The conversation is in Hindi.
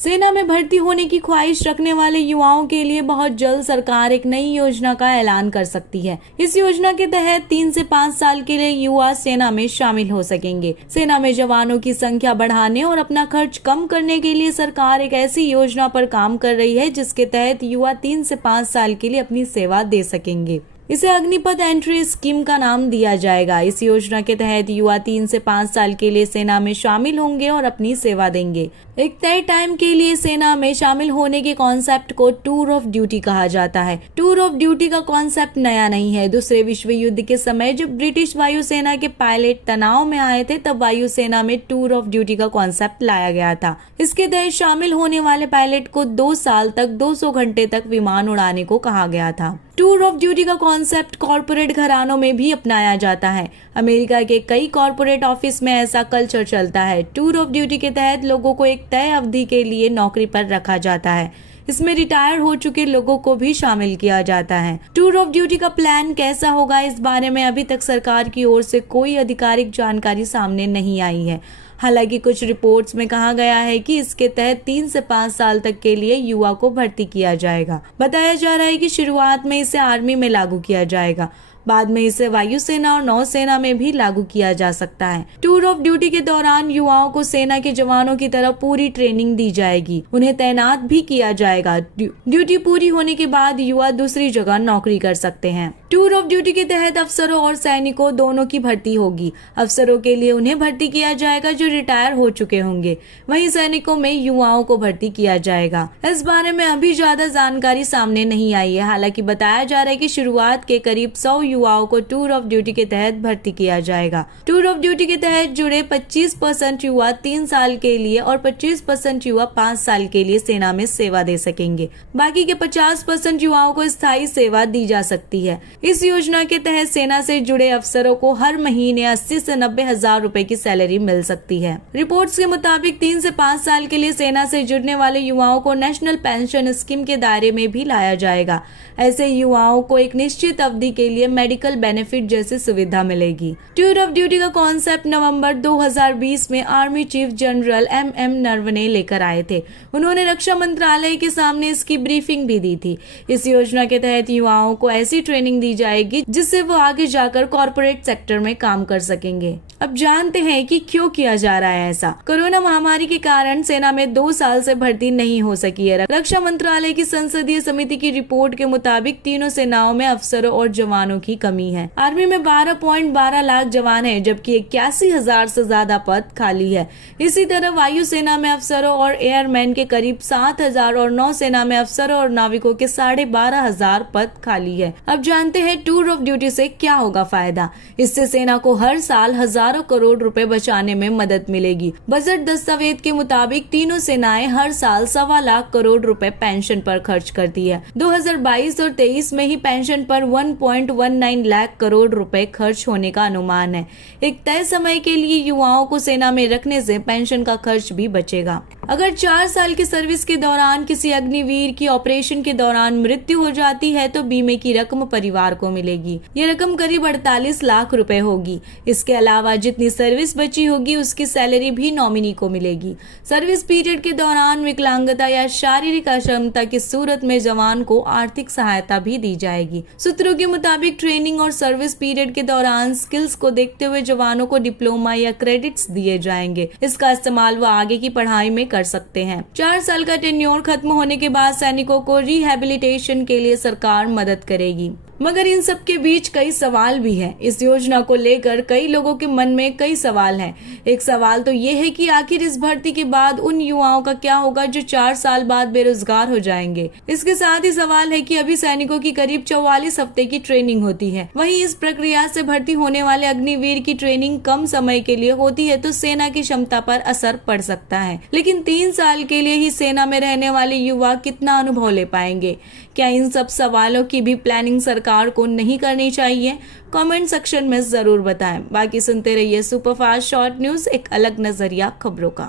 सेना में भर्ती होने की ख्वाहिश रखने वाले युवाओं के लिए बहुत जल्द सरकार एक नई योजना का ऐलान कर सकती है। इस योजना के तहत 3 से 5 साल के लिए युवा सेना में शामिल हो सकेंगे। सेना में जवानों की संख्या बढ़ाने और अपना खर्च कम करने के लिए सरकार एक ऐसी योजना पर काम कर रही है जिसके तहत युवा 3 से 5 साल के लिए अपनी सेवा दे सकेंगे। इसे अग्निपथ एंट्री स्कीम का नाम दिया जाएगा। इस योजना के तहत युवा 3 से 5 साल के लिए सेना में शामिल होंगे और अपनी सेवा देंगे। एक तय टाइम के लिए सेना में शामिल होने के कॉन्सेप्ट को टूर ऑफ ड्यूटी कहा जाता है। टूर ऑफ ड्यूटी का कॉन्सेप्ट नया नहीं है। दूसरे विश्व युद्ध के समय जब ब्रिटिश वायुसेना के पायलट तनाव में आए थे तब वायुसेना में टूर ऑफ ड्यूटी का कॉन्सेप्ट लाया गया था। इसके तहत शामिल होने वाले पायलट को 2 साल तक 200 घंटे तक विमान उड़ाने को कहा गया था। टूर ऑफ ड्यूटी का कॉन्सेप्ट कॉर्पोरेट घरानों में भी अपनाया जाता है। अमेरिका के कई कॉर्पोरेट ऑफिस में ऐसा कल्चर चलता है। टूर ऑफ ड्यूटी के तहत लोगों को एक तय अवधि के लिए नौकरी पर रखा जाता है। इसमें रिटायर हो चुके लोगों को भी शामिल किया जाता है। टूर ऑफ ड्यूटी का प्लान कैसा होगा, इस बारे में अभी तक सरकार की ओर से कोई आधिकारिक जानकारी सामने नहीं आई है। हालांकि कुछ रिपोर्ट्स में कहा गया है कि इसके तहत 3 से 5 साल तक के लिए युवा को भर्ती किया जाएगा। बताया जा रहा है कि शुरुआत में इसे आर्मी में लागू किया जाएगा, बाद में इसे वायुसेना और नौसेना में भी लागू किया जा सकता है। टूर ऑफ ड्यूटी के दौरान युवाओं को सेना के जवानों की तरह पूरी ट्रेनिंग दी जाएगी। उन्हें तैनात भी किया जाएगा। ड्यूटी पूरी होने के बाद युवा दूसरी जगह नौकरी कर सकते हैं। टूर ऑफ ड्यूटी के तहत अफसरों और सैनिकों दोनों की भर्ती होगी। अफसरों के लिए उन्हें भर्ती किया जाएगा जो रिटायर हो चुके होंगे, वहीं सैनिकों में युवाओं को भर्ती किया जाएगा। इस बारे में अभी ज्यादा जानकारी सामने नहीं आई है। हालांकि बताया जा रहा है कि शुरुआत के करीब 100 युवाओं को टूर ऑफ ड्यूटी के तहत भर्ती किया जाएगा। टूर ऑफ ड्यूटी के तहत जुड़े 25% युवा 3 साल के लिए और 25% युवा 5 साल के लिए सेना में सेवा दे सकेंगे। बाकी के 50% युवाओं को स्थायी सेवा दी जा सकती है। इस योजना के तहत सेना से जुड़े अफसरों को हर महीने 80 से 90 हजार रुपए की सैलरी मिल सकती है। रिपोर्ट्स के मुताबिक 3 से 5 साल के लिए सेना से जुड़ने वाले युवाओं को नेशनल पेंशन स्कीम के दायरे में भी लाया जाएगा। ऐसे युवाओं को एक निश्चित अवधि के लिए मेडिकल बेनिफिट जैसी सुविधा मिलेगी। टूर ऑफ ड्यूटी का कॉन्सेप्ट नवंबर 2020 में army chief general MM Naravane लेकर आए थे। उन्होंने रक्षा मंत्रालय के सामने इसकी ब्रीफिंग भी दी थी। इस योजना के तहत युवाओं को ऐसी ट्रेनिंग दी जाएगी जिससे वो आगे जाकर कॉर्पोरेट सेक्टर में काम कर सकेंगे। अब जानते हैं कि क्यों किया जा रहा है ऐसा। कोरोना महामारी के कारण सेना में 2 साल से भर्ती नहीं हो सकी है। रक्षा मंत्रालय की संसदीय समिति की रिपोर्ट के मुताबिक तीनों सेनाओं में अफसरों और जवानों की कमी है। आर्मी में 12.12 लाख जवान हैं, जबकि 81,000 से ज्यादा पद खाली है। इसी तरह वायुसेना में अफसरों और एयरमैन के करीब 7,000 और नौसेना में अफसरों और नाविकों के 12,500 पद खाली है। अब जानते हैं टूर ऑफ ड्यूटी से क्या होगा फायदा। इससे सेना को हर साल हजारों करोड़ रुपए बचाने में मदद मिलेगी। बजट दस्तावेज के मुताबिक तीनों सेनाएं हर साल 1.25 लाख करोड़ रुपए पेंशन पर खर्च करती है। 2022 और 23 में ही पेंशन पर 1.19 लाख करोड़ रुपए खर्च होने का अनुमान है। एक तय समय के लिए युवाओं को सेना में रखने से पेंशन का खर्च भी बचेगा। अगर 4 साल की सर्विस के दौरान किसी अग्निवीर की ऑपरेशन के दौरान मृत्यु हो जाती है तो बीमे की रकम परिवार को मिलेगी। ये रकम करीब 48 लाख रुपए होगी। इसके अलावा जितनी सर्विस बची होगी उसकी सैलरी भी नॉमिनी को मिलेगी। सर्विस पीरियड के दौरान विकलांगता या शारीरिक अक्षमता की सूरत में जवान को आर्थिक सहायता भी दी जाएगी। सूत्रों के मुताबिक ट्रेनिंग और सर्विस पीरियड के दौरान स्किल्स को देखते हुए जवानों को डिप्लोमा या क्रेडिट्स दिए जाएंगे। इसका इस्तेमाल वो आगे की पढ़ाई में कर सकते हैं। 4 साल का टेन्योर खत्म होने के बाद सैनिकों को रिहैबिलिटेशन के लिए सरकार मदद करेगी। मगर इन सब के बीच कई सवाल भी हैं। इस योजना को लेकर कई लोगों के मन में कई सवाल हैं। एक सवाल तो ये है कि आखिर इस भर्ती के बाद उन युवाओं का क्या होगा जो 4 साल बाद बेरोजगार हो जाएंगे। इसके साथ ही सवाल है कि अभी सैनिकों की करीब 44 हफ्ते की ट्रेनिंग होती है। वहीं इस प्रक्रिया से भर्ती होने वाले अग्निवीर की ट्रेनिंग कम समय के लिए होती है तो सेना की क्षमता पर असर पड़ सकता है। लेकिन 3 साल के लिए ही सेना में रहने वाले युवा कितना अनुभव ले पाएंगे? क्या इन सब सवालों की भी प्लानिंग सरकार को नहीं करनी चाहिए? कमेंट सेक्शन में जरूर बताएं। बाकी सुनते रहिए सुपरफास्ट शॉर्ट न्यूज, एक अलग नजरिया खबरों का।